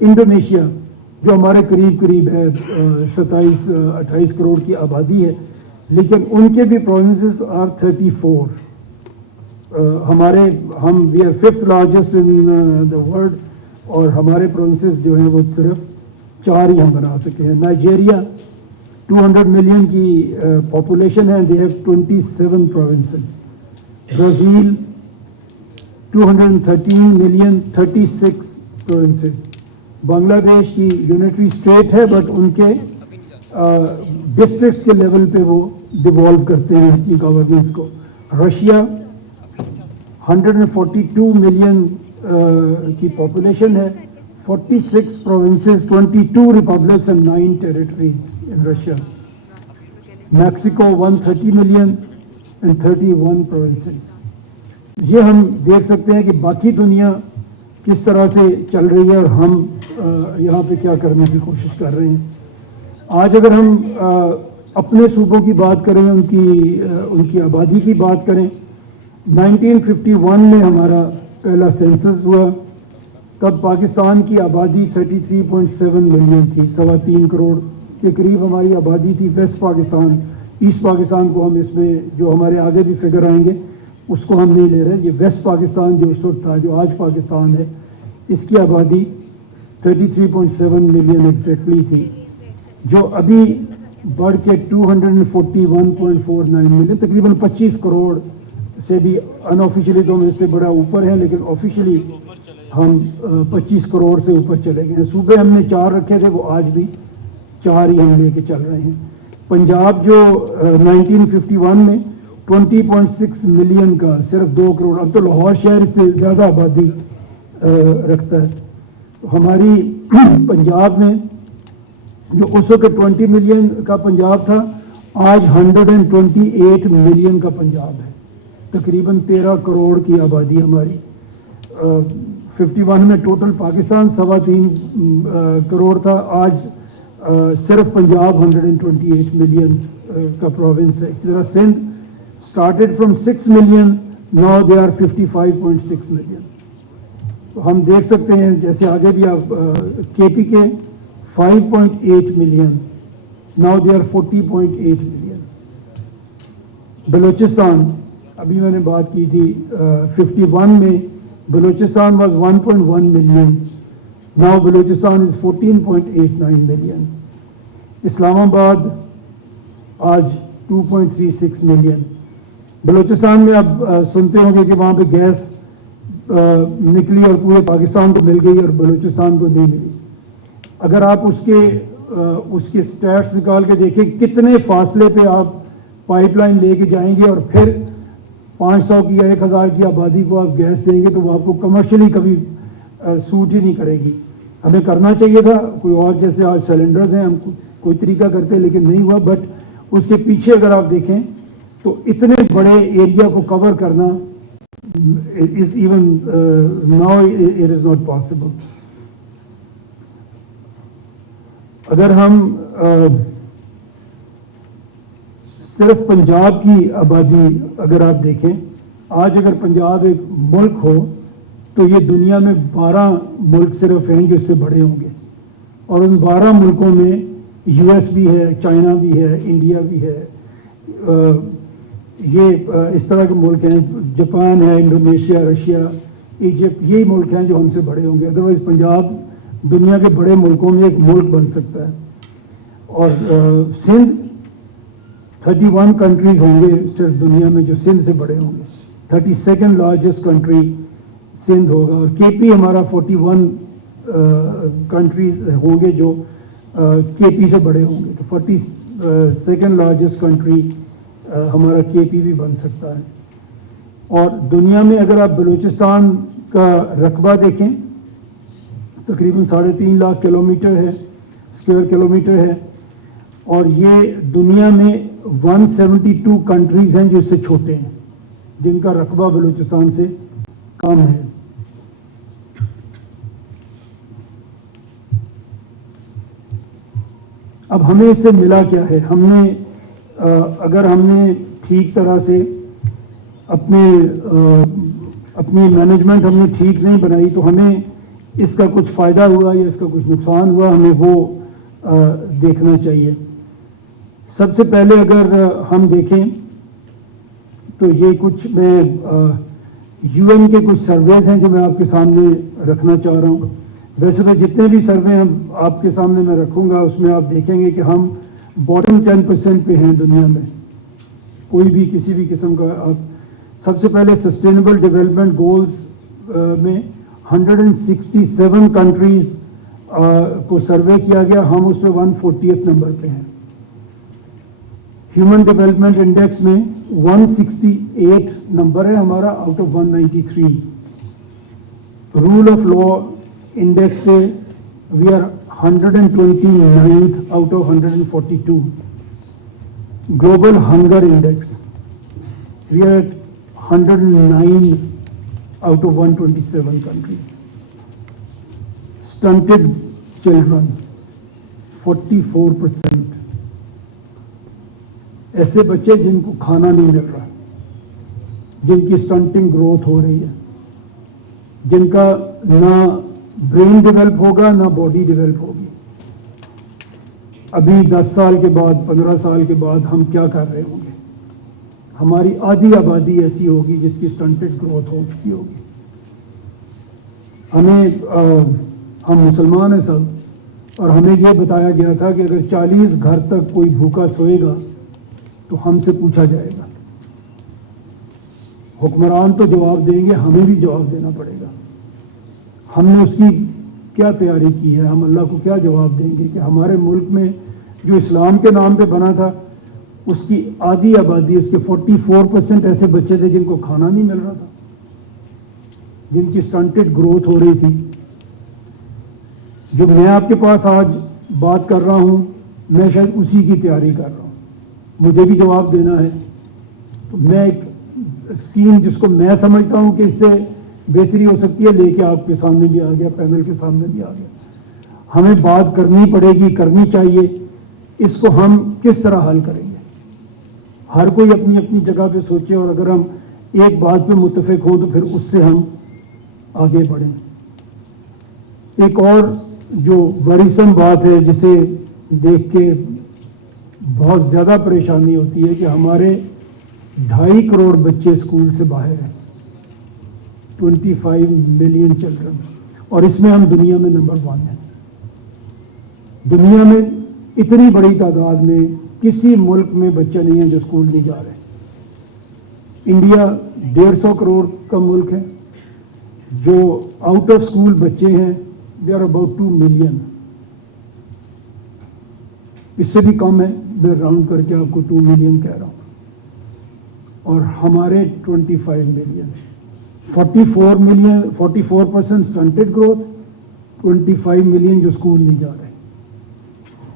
Indonesia جو ہمارے قریب ہے 27-28 کروڑ کی آبادی ہے، لیکن ان کے بھی پروونسز آر 34. ہم we are 5th largest in the world, اور ہمارے پروونسز جو ہیں وہ صرف 4 ہی ہم بنا سکے ہیں. نائجیریا 200 ملین کی پاپولیشن ہے، they have 27 provinces. Brazil 213 million 36 provinces. Bangladesh کی یونٹری اسٹیٹ ہے بٹ ان کے ڈسٹرکٹس کے لیول پہ وہ ڈیوالو کرتے ہیں اپنی گورننس کو. رشیا 142 ملین کی پاپولیشن ہے، 46 provinces, 22 republics and 9 territories in Russia. Mexico 130 million and 31 provinces. یہ ہم دیکھ سکتے ہیں کہ باقی دنیا کس طرح سے چل رہی ہے اور ہم یہاں پہ کیا کرنے کی کوشش کر رہے ہیں. آج اگر ہم اپنے صوبوں کی بات کریں، ان کی آبادی کی بات کریں، 1951 میں ہمارا پہلا سینسس ہوا، تب پاکستان کی آبادی 33.7 ملین تھی، 3.25 کروڑ کے قریب ہماری آبادی تھی. ویسٹ پاکستان، ایسٹ پاکستان کو ہم اس میں جو ہمارے آگے بھی فگر آئیں گے اس کو ہم نہیں لے رہے. یہ ویسٹ پاکستان جو اس وقت تھا، جو آج پاکستان ہے، اس کی آبادی 33.7 ملین ایگزیکٹلی تھی، جو ابھی بڑھ کے 241.49 ملین، تقریباً 25 کروڑ سے بھی ان آفیشلی تو ہم اس سے بڑا اوپر ہیں، لیکن آفیشلی ہم 25 کروڑ سے اوپر چلے گئے ہیں. صوبے ہم نے 4 رکھے تھے، وہ آج بھی 4 ہی ہم لے کے چل رہے ہیں. پنجاب جو 1951 میں 20.6 ملین کا، صرف 2 کروڑ، اب تو لاہور شہر اس سے زیادہ آبادی رکھتا ہے. ہماری پنجاب میں جو اس وقت 20 ملین کا پنجاب تھا، آج 128 ملین کا پنجاب ہے، تقریباً 13 کروڑ کی آبادی ہماری. 51 میں ٹوٹل پاکستان 3.25 کروڑ تھا، آج صرف پنجاب 128 ملین کا پروونس ہے. اسی طرح Sindh started from 6 million, now they are 55.6 million. تو ہم دیکھ سکتے ہیں جیسے آگے بھی آپ کے پی کے 5.8 million, now they are 40.8 million. Balochistan ابھی میں نے بات کی تھی 51 میں Balochistan was 1.1 million, now Balochistan is 14.89 million. اسلام آباد آج 2.36 ملین. بلوچستان میں آپ سنتے ہوں گے کہ وہاں پہ گیس نکلی اور پورے پاکستان کو مل گئی اور بلوچستان کو نہیں ملی. اگر آپ اس کے سٹیٹس نکال کے دیکھیں کتنے فاصلے پہ آپ پائپ لائن لے کے جائیں گے اور پھر 500 کی یا 1000 کی آبادی کو آپ گیس دیں گے تو وہ آپ کو کمرشلی کبھی سوٹ ہی نہیں کرے گی. ہمیں کرنا چاہیے تھا کوئی اور، جیسے آج سلنڈرز ہیں، ہم کوئی طریقہ کرتے لیکن نہیں ہوا. بٹ اس کے پیچھے اگر آپ دیکھیں تو اتنے بڑے ایریا کو کور کرنا even now it is not possible. اگر ہم صرف پنجاب کی آبادی اگر آپ دیکھیں، آج اگر پنجاب ایک ملک ہو تو یہ دنیا میں 12 ملک صرف ہیں جو اس سے بڑے ہوں گے، اور ان 12 ملکوں میں یو ایس بھی ہے، چائنا بھی ہے، انڈیا بھی ہے، یہ اس طرح کے ملک ہیں، جاپان ہے، انڈونیشیا، رشیا، ایجپٹ، یہی ملک ہیں جو ہم سے بڑے ہوں گے. ادروائز پنجاب دنیا کے بڑے ملکوں میں ایک ملک بن سکتا ہے. اور سندھ 31 کنٹریز ہوں گے صرف دنیا میں جو سندھ سے بڑے ہوں گے. 32nd لارجسٹ کنٹری سندھ ہوگا. اور کے پی ہمارا 41 کنٹریز ہوں گے جو کے پی سے بڑے ہوں گے. تو 42nd لارجسٹ کنٹری ہمارا کے پی بھی بن سکتا ہے. اور دنیا میں اگر آپ بلوچستان کا رقبہ دیکھیں تقریباً 3.5 لاکھ کلومیٹر ہے، اسکوائر کلومیٹر ہے، اور یہ دنیا میں 172 کنٹریز ہیں جو اس سے چھوٹے ہیں، جن کا رقبہ بلوچستان سے کم ہے. اب ہمیں اس سے ملا کیا ہے؟ اگر ہم نے ٹھیک طرح سے اپنی مینجمنٹ ہم نے ٹھیک نہیں بنائی تو ہمیں اس کا کچھ فائدہ ہوا یا اس کا کچھ نقصان ہوا، ہمیں وہ دیکھنا چاہیے. سب سے پہلے اگر ہم دیکھیں تو یہ کچھ میں یو این کے کچھ سرویز ہیں جو میں آپ کے سامنے رکھنا چاہ رہا ہوں. ویسے تو جتنے بھی سروے ہم آپ کے سامنے میں رکھوں گا اس میں آپ دیکھیں گے کہ ہم باٹم 10% پہ ہیں دنیا میں، کوئی بھی کسی بھی قسم کا. آپ سب سے پہلے سسٹینیبل ڈیولپمنٹ گولز میں 167 کنٹریز کو سروے کیا گیا، ہم اس میں 140 نمبر پہ ہیں. ہیومن ڈیولپمنٹ انڈیکس میں 168 نمبر ہے ہمارا out of 193. Rule of law index پہ we are 129 out of 142. Global hunger index we are at 109 out of 127 countries. Stunted children 44%. ایسے بچے جن کو کھانا نہیں مل رہا، جن کی سٹنٹنگ گروتھ ہو رہی ہے، جن کا نہ برین ڈیولپ ہوگا نہ باڈی ڈیولپ ہوگی. ابھی 10 سال کے بعد 15 سال کے بعد ہم کیا کر رہے ہوں گے؟ ہماری آدھی آبادی ایسی ہوگی جس کی سٹنٹڈ گروتھ ہو چکی ہوگی. ہم مسلمان ہیں سب، اور ہمیں یہ بتایا گیا تھا کہ اگر 40 گھر تک کوئی بھوکا سوئے گا تو ہم سے پوچھا جائے گا. حکمران تو جواب دیں گے، ہمیں بھی جواب دینا پڑے گا. ہم نے اس کی کیا تیاری کی ہے؟ ہم اللہ کو کیا جواب دیں گے کہ ہمارے ملک میں جو اسلام کے نام پہ بنا تھا اس کی آدھی آبادی، اس کے 44% ایسے بچے تھے جن کو کھانا نہیں مل رہا تھا، جن کی سٹنٹڈ گروتھ ہو رہی تھی. جو میں آپ کے پاس آج بات کر رہا ہوں میں شاید اسی کی تیاری کر رہا ہوں. مجھے بھی جواب دینا ہے. تو میں ایک اسکیم جس کو میں سمجھتا ہوں کہ اس سے بہتری ہو سکتی ہے لے کے آپ کے سامنے بھی آ گیا، پینل کے سامنے بھی آ گیا. ہمیں بات کرنی پڑے گی، کرنی چاہیے. اس کو ہم کس طرح حل کریں گے؟ ہر کوئی اپنی اپنی جگہ پہ سوچے، اور اگر ہم ایک بات پہ متفق ہوں تو پھر اس سے ہم آگے بڑھیں. ایک اور جو ورثم بات ہے جسے دیکھ کے بہت زیادہ پریشانی ہوتی ہے کہ ہمارے 2.5 کروڑ بچے اسکول سے باہر ہیں، 25 ملین چلڈرن، اور اس میں ہم دنیا میں نمبر 1 ہیں. دنیا میں اتنی بڑی تعداد میں کسی ملک میں بچہ نہیں ہے جو اسکول نہیں جا رہے. انڈیا 150 کروڑ کا ملک ہے، جو آؤٹ آف اسکول بچے ہیں دے آر اباؤٹ 2 ملین. اس سے بھی کم ہے، میں راؤنڈ کر کے آپ کو 2 ملین کہہ رہا ہوں. اور ہمارے 25 ملین، 44% سٹنٹڈ گروتھ، 25 ملین جو اسکول نہیں جا رہے.